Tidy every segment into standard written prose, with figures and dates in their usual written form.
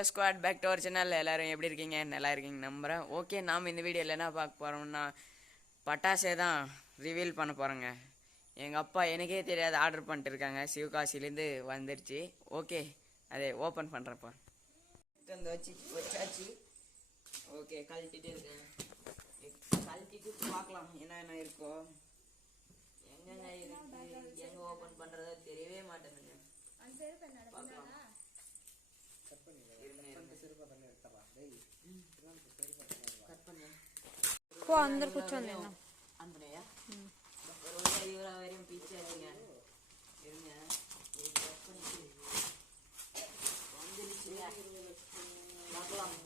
Hello squad, back to our channel. எல்லோரும் எப்படி இருக்கீங்க? நல்லா இருக்கீங்க நம்புகிறேன். ஓகே, நாம் இந்த வீடியோவில் என்ன பார்க்க போகிறோம்னா பட்டாசே தான் ரிவீல் பண்ண போகிறோங்க. எங்கள் அப்பா எனக்கே தெரியாது ஆர்டர் பண்ணிட்டு இருக்காங்க, சிவகாசிலேருந்து வந்துடுச்சு. ஓகே, அதை ஓப்பன் பண்ணுறப்பா வந்து வச்சாச்சு. ஓகே, கழட்டிட்டு இருக்கேன். கழட்டிட்டு பார்க்கலாம் என்ன இருக்கோ. எங்கெங்க இருக்கு, எங்கே ஓப்பன் பண்ணுறதோ தெரியவே மாட்டேங்குங்க. పో అందరు కూర్చోండి అందునయ్యా ఇవరా వరం పిచ్చాదిங்க இருங்க இது கட் பண்ணி வந்துருச்சுங்க பார்க்கலாம்.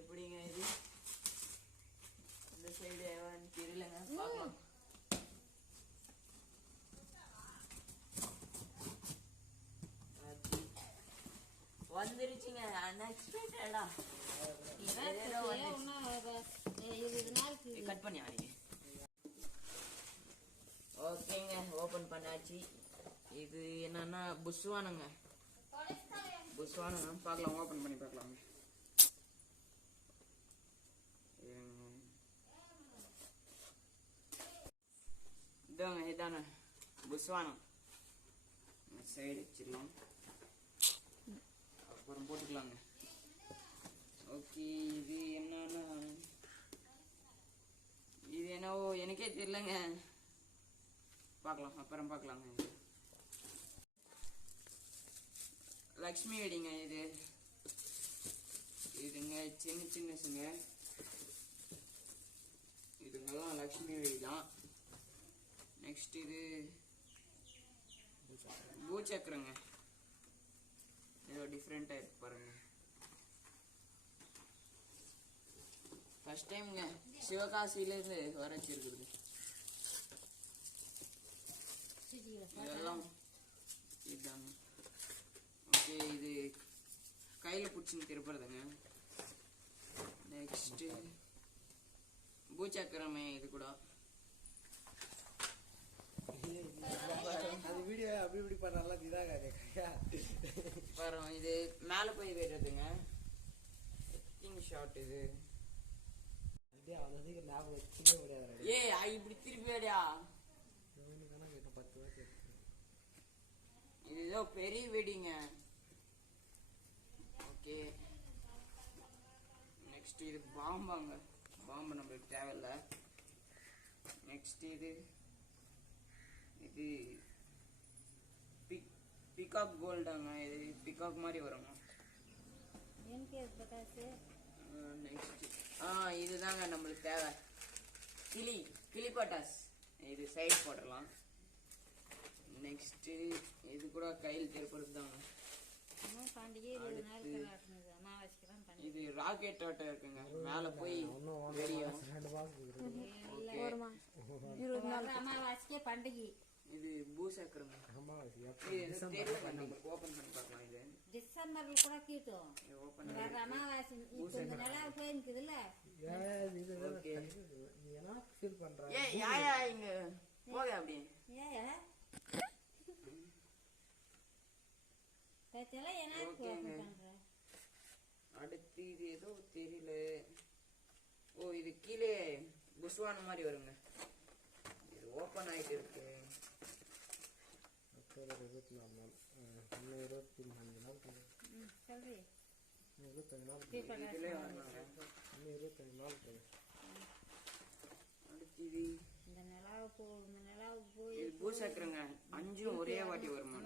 எப்படிங்க இது இந்த சைடு தெரியலங்க, பார்க்கலாம். வந்துருச்சுங்க, அன்எக்ஸ்பெக்டடா. கட் பண்ணி ஆடிங்க. ஓகேங்க, ஓபன் பண்ணாச்சு. இது என்னன்னா புஷ்வானுங்க, புஷ்வானுங்க. பார்க்கலாம், ஓபன் பண்ணி பார்க்கலாம். இதான புஷ்வானம். சைடு வச்சிடலாம், அப்புறம் போட்டுக்கலாங்க. ஓகே, இது என்னன்னா இது என்னவோ எனக்கே தெரியலங்க, பார்க்கலாம் அப்புறம் பார்க்கலாங்க. லக்ஷ்மி வெடிங்க இதுங்க சின்ன சின்னசுங்க. இதுங்கெல்லாம் லக்ஷ்மி வெடி தான். நெக்ஸ்ட் இது பூச்சக்கரங்க, ஏதோ டிஃப்ரெண்டா இருக்கு பாருங்க. ஃபர்ஸ்ட் டைம்ங்க சிவகாசியில இருந்து வரச்சிருக்குது இதெல்லாம். இதுதாங்க. ஓகே, இது கையில பிடிச்சின்னு திருப்புறதுங்க. நெக்ஸ்ட் பூச்சக்கரமே, இது கூட இது மேல போய் வருதுங்க. ஷாட் இது. ஏ இப்படி திருப்பியாடியா, இது ஏதோ பெரிய வெடிங்க. ஓகே, நெக்ஸ்ட் இது பாம்பாங்க. பாம்பு நம்மளுக்கு தேவையில்ல. நெக்ஸ்ட் இது பிகாக் கோல்டாங்க. இது பிகாக் மாதிரி வருங்க. நெக்ஸ்ட் இதுதாங்க நம்மளுக்கு தேவை, கிளி பட்டாஸ். இது சைடு போடலாம். நெக்ஸ்ட் இது கூட கையில் திருப்பறது தாங்க. இது ராக்கெட் ஆட்டம் இருக்குங்க, மேல போய் வெடியும். இது பூசக்கரங்க. ஓபன் பண்ணி பார்க்கலாம். இது டிசம்பர்ல கூட கீட்டும். வேற அமாவாசை இந்த நிலா போயிருக்குதுல்ல. ஓகே, ஏனா ஃபீல் பண்றேன். யாயா இங்க போக அப்படி. ஏயா தெரியல, என்ன பண்ற. அடுத்து இது ஏதோ தெரியல. ஓ, இது கீழே புஷ்வான மாதிரி வருங்க. இது ஓபன் ஆயிட்டு இருக்கு. பூசக்கரங்க, அஞ்சும் ஒரே வாட்டி வருமா?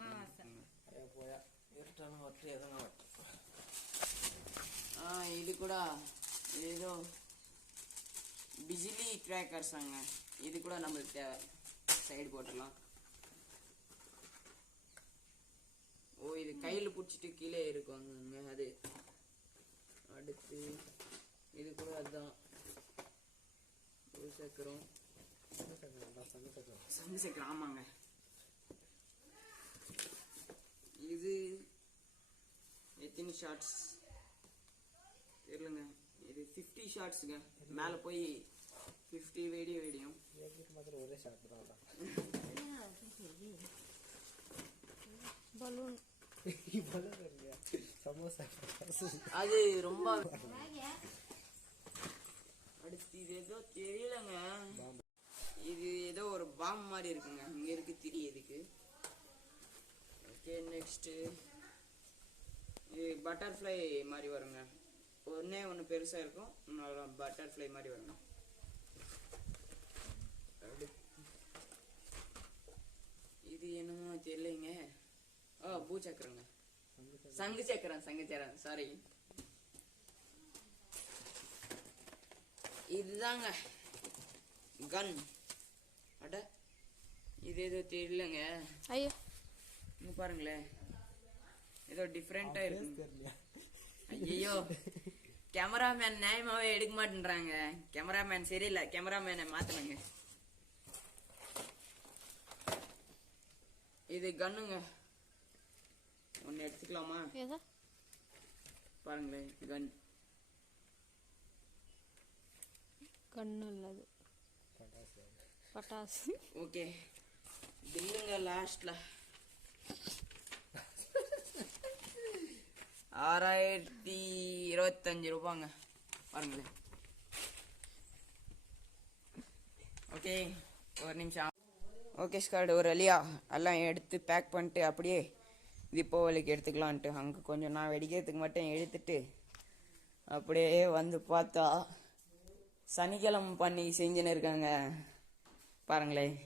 இது கூட ஏதோ பிஜிலி கிராக்கர்ஸாங்க. இது கூட நம்மளுக்கு தேவை, சைடு போட்டுடலாம். ஓ, இது கையில் பிடிச்சிட்டு கீழே இருக்குவாங்க அது. அடுத்து இது கூட அதுதான் சக்கரம், சக்கரம். ஆமாங்க. இது எத்தனை ஷார்ட்ஸ் தெரியலங்க. இது 50 ஷார்ட்ஸுங்க. மேலே போய் 50 வீடியோ அது ரொம்ப அடுத்து இது ஏதோ தெரியலங்க. இது ஏதோ ஒரு பாம் மாதிரி இருக்குங்க. இங்க இருக்கு திரி இதுக்கு. ஓகே நெக்ஸ்ட் இது பட்டர்ஃப்ளை மாதிரி வருங்க. ஒன்று பெருசா இருக்கும், இன்னொரு பட்டர்ஃப்ளை மாதிரி வருங்க. இது என்னமோ தெரியலைங்க. பூச்சக்கரங்க, சங்கு சக்கரம் சாரி. இதுதாங்க கன். அட இது ஏதோ தெரியலங்க. ஐயோ இங்க பாருங்களேன், ஏதோ டிஃப்ரெண்டா இருக்கு. ஐயோ கேமராமேன் நியாயமாவே எடுக்க மாட்டேன்றாங்க. கேமராமேன் சரியில்லை, கேமராமேனை மாத்தணுங்க. இது கன்னுங்க, ஒன்னு எடுத்துக்கலாமா? ஏதா பாருங்களேன் கன். கண்ணு இல்லது பட்டாசு. ஓகே பில்லுங்க லாஸ்ட்ல 6025 ரூபாங்க. பாருங்களேன். ஓகே ஒரு நிமிஷம். ஓகே ஸ்கார்டு ஒரு வழியா எல்லாம் எடுத்து பேக் பண்ணிட்டு அப்படியே தீபாவளிக்கு எடுத்துக்கலான்ட்டு அங்கே கொஞ்சம் நான் வெடிக்கிறதுக்கு மட்டும் எடுத்துட்டு அப்படியே வந்து பார்த்தா சனிக்கிழமை பண்ணி செஞ்சுன்னு இருக்காங்க. பாருங்களேன்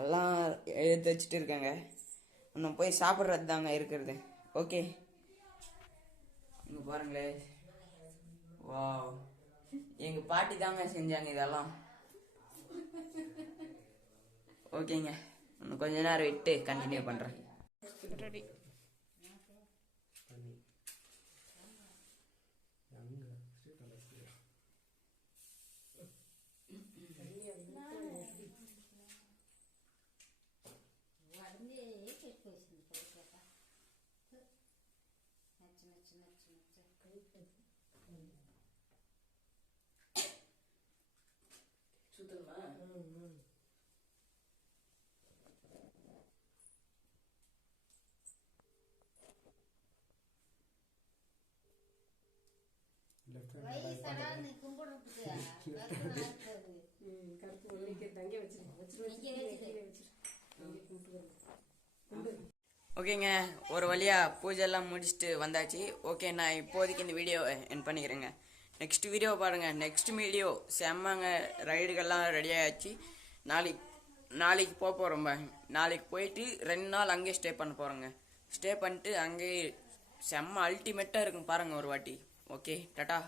எல்லாம் எடுத்து வச்சுட்டு இருக்காங்க. இன்னும் போய் சாப்பிட்றது தாங்க இருக்கிறது. ஓகே இங்கே பாருங்களேன், வா எங்கள் பாட்டி தாங்க செஞ்சாங்க இதெல்லாம். ஓகேங்க இன்னும் கொஞ்ச நேரம் விட்டு கண்டினியூ பண்ணுறேன். ரெடி. ஓகேங்க ஒரு வழியா பூஜை எல்லாம் முடிச்சுட்டு வந்தாச்சு. ஓகே நான் இப்போதைக்கு இந்த வீடியோ என் பண்ணிக்கிறேங்க. நெக்ஸ்ட் வீடியோ பாருங்க. நெக்ஸ்ட் வீடியோ செம்மங்க. ரைடுகள்லாம் ரெடி ஆயாச்சு. நாளைக்கு போக போகிறோம். நாளைக்கு போயிட்டு 2 நாள் அங்கேயே ஸ்டே பண்ண போகிறோங்க. ஸ்டே பண்ணிட்டு அங்கேயே செம்ம அல்டிமேட்டாக இருக்கும் பாருங்க ஒரு வாட்டி. ஓகே டாடா.